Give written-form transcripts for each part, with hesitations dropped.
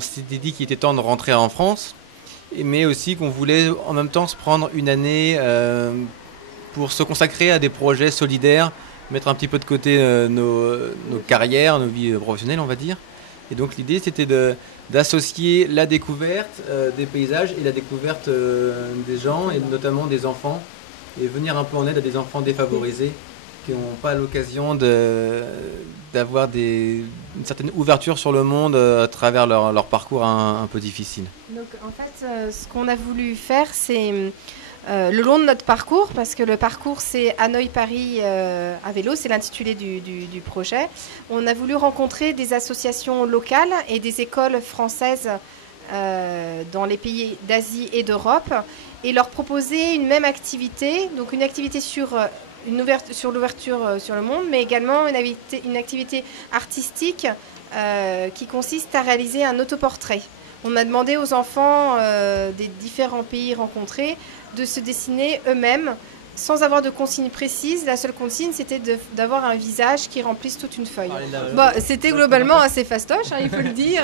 on s'était dit qu'il était temps de rentrer en France, mais aussi qu'on voulait en même temps se prendre une année pour se consacrer à des projets solidaires, mettre un petit peu de côté nos carrières, nos vies professionnelles, on va dire. Et donc l'idée, c'était d'associer la découverte des paysages et la découverte des gens, et notamment des enfants, et venir un peu en aide à des enfants défavorisés qui n'ont pas l'occasion d'avoir une certaine ouverture sur le monde à travers leur parcours un peu difficile. Donc en fait, ce qu'on a voulu faire, c'est le long de notre parcours, parce que le parcours c'est Hanoï-Paris à vélo, c'est l'intitulé du projet. On a voulu rencontrer des associations locales et des écoles françaises dans les pays d'Asie et d'Europe et leur proposer une même activité, donc une activité sur l'ouverture sur le monde, mais également une activité artistique qui consiste à réaliser un autoportrait. On a demandé aux enfants des différents pays rencontrés de se dessiner eux-mêmes sans avoir de consigne précise. La seule consigne, c'était d'avoir un visage qui remplisse toute une feuille. Bon, c'était globalement assez fastoche, hein, il faut le dire.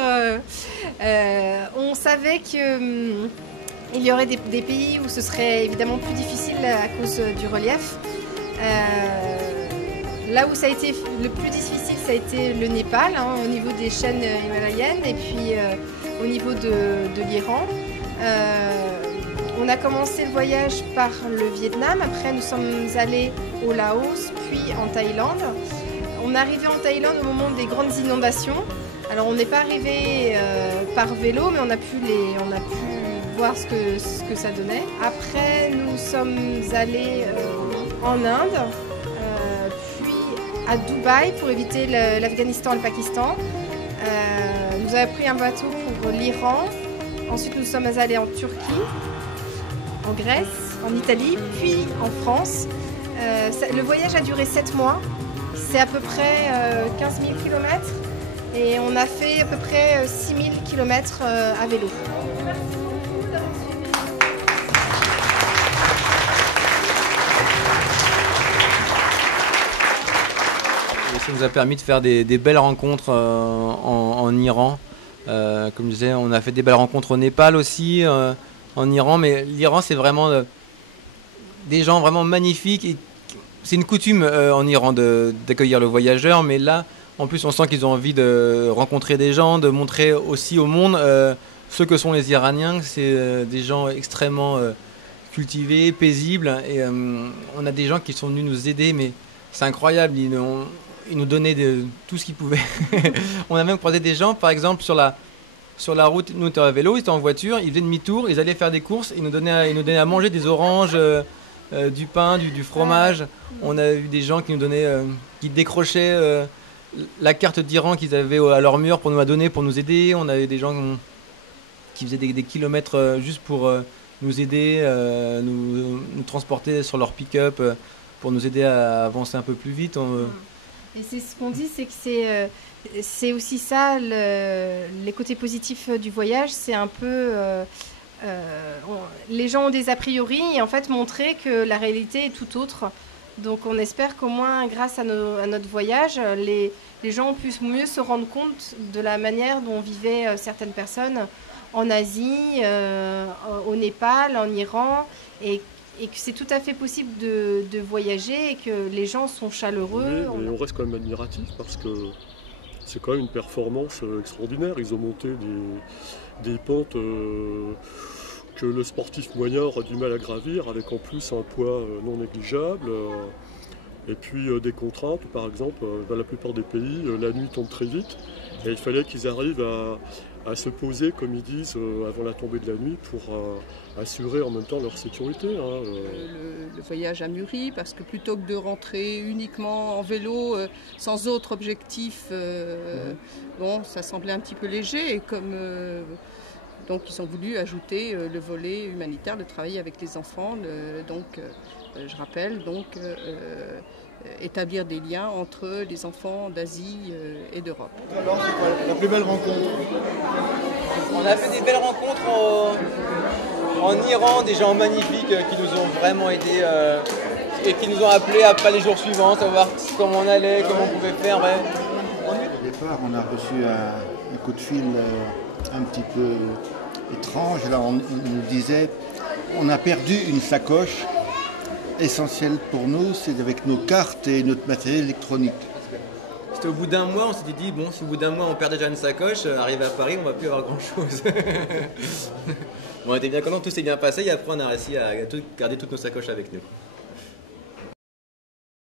On savait qu'il y aurait des pays où ce serait évidemment plus difficile à cause du relief. Là où ça a été le plus difficile, ça a été le Népal, hein, au niveau des chaînes himalayennes, et puis au niveau de l'Iran. On a commencé le voyage par le Vietnam, après nous sommes allés au Laos, puis en Thaïlande. On est arrivé en Thaïlande au moment des grandes inondations. Alors on n'est pas arrivé par vélo, mais on a pu voir ce que ça donnait. Après nous sommes allés en Inde, puis à Dubaï pour éviter l'Afghanistan et le Pakistan. Nous avons pris un bateau pour l'Iran. Ensuite, nous sommes allés en Turquie, en Grèce, en Italie, puis en France. Le voyage a duré 7 mois. C'est à peu près 15 000 km. Et on a fait à peu près 6 000 km à vélo. Ça nous a permis de faire des belles rencontres en Iran. Comme je disais, on a fait des belles rencontres au Népal aussi, en Iran. Mais l'Iran, c'est vraiment des gens vraiment magnifiques. C'est une coutume en Iran d'accueillir le voyageur. Mais là, en plus, on sent qu'ils ont envie de rencontrer des gens, de montrer aussi au monde ce que sont les Iraniens. C'est des gens extrêmement cultivés, paisibles. Et on a des gens qui sont venus nous aider, mais c'est incroyable. Ils nous donnaient tout ce qu'ils pouvaient. On a même croisé des gens, par exemple, sur la route. Nous, on était à vélo, ils étaient en voiture, ils faisaient demi-tour, ils allaient faire des courses, ils nous donnaient à manger des oranges, du pain, du fromage. On a eu des gens qui décrochaient la carte d'Iran qu'ils avaient à leur mur pour nous la donner, pour nous aider. On avait des gens qui faisaient des kilomètres juste pour nous aider, nous transporter sur leur pick-up pour nous aider à avancer un peu plus vite. Et c'est ce qu'on dit, c'est que c'est aussi ça, les côtés positifs du voyage, c'est un peu... les gens ont des a priori et en fait montrer que la réalité est tout autre. Donc on espère qu'au moins grâce à notre voyage, les gens ont pu mieux se rendre compte de la manière dont vivaient certaines personnes en Asie, au Népal, en Iran, et que c'est tout à fait possible de voyager et que les gens sont chaleureux. Oui, mais on reste quand même admiratif parce que c'est quand même une performance extraordinaire. Ils ont monté des pentes que le sportif moyen aura du mal à gravir, avec en plus un poids non négligeable. Et puis des contraintes, par exemple, dans la plupart des pays, la nuit tombe très vite. Et il fallait qu'ils arrivent à se poser, comme ils disent, avant la tombée de la nuit pour assurer en même temps leur sécurité. Le voyage a mûri parce que plutôt que de rentrer uniquement en vélo sans autre objectif, bon, ça semblait un petit peu léger. Et donc ils ont voulu ajouter le volet humanitaire, de travailler avec les enfants. Je rappelle, établir des liens entre les enfants d'Asie et d'Europe. Alors, c'est quoi la plus belle rencontre? On a fait des belles rencontres en Iran, des gens magnifiques qui nous ont vraiment aidés et qui nous ont appelés après les jours suivants, savoir comment on allait, comment on pouvait faire. Ouais. Au départ, on a reçu un coup de fil un petit peu étrange. Là, on nous disait, on a perdu une sacoche essentielle pour nous, c'est avec nos cartes et notre matériel électronique. C'était au bout d'un mois, on s'était dit, bon, si au bout d'un mois on perd déjà une sacoche, arrivé à Paris, on va plus avoir grand chose. Bon, on était bien contents, tout s'est bien passé et après on a réussi à garder toutes nos sacoches avec nous.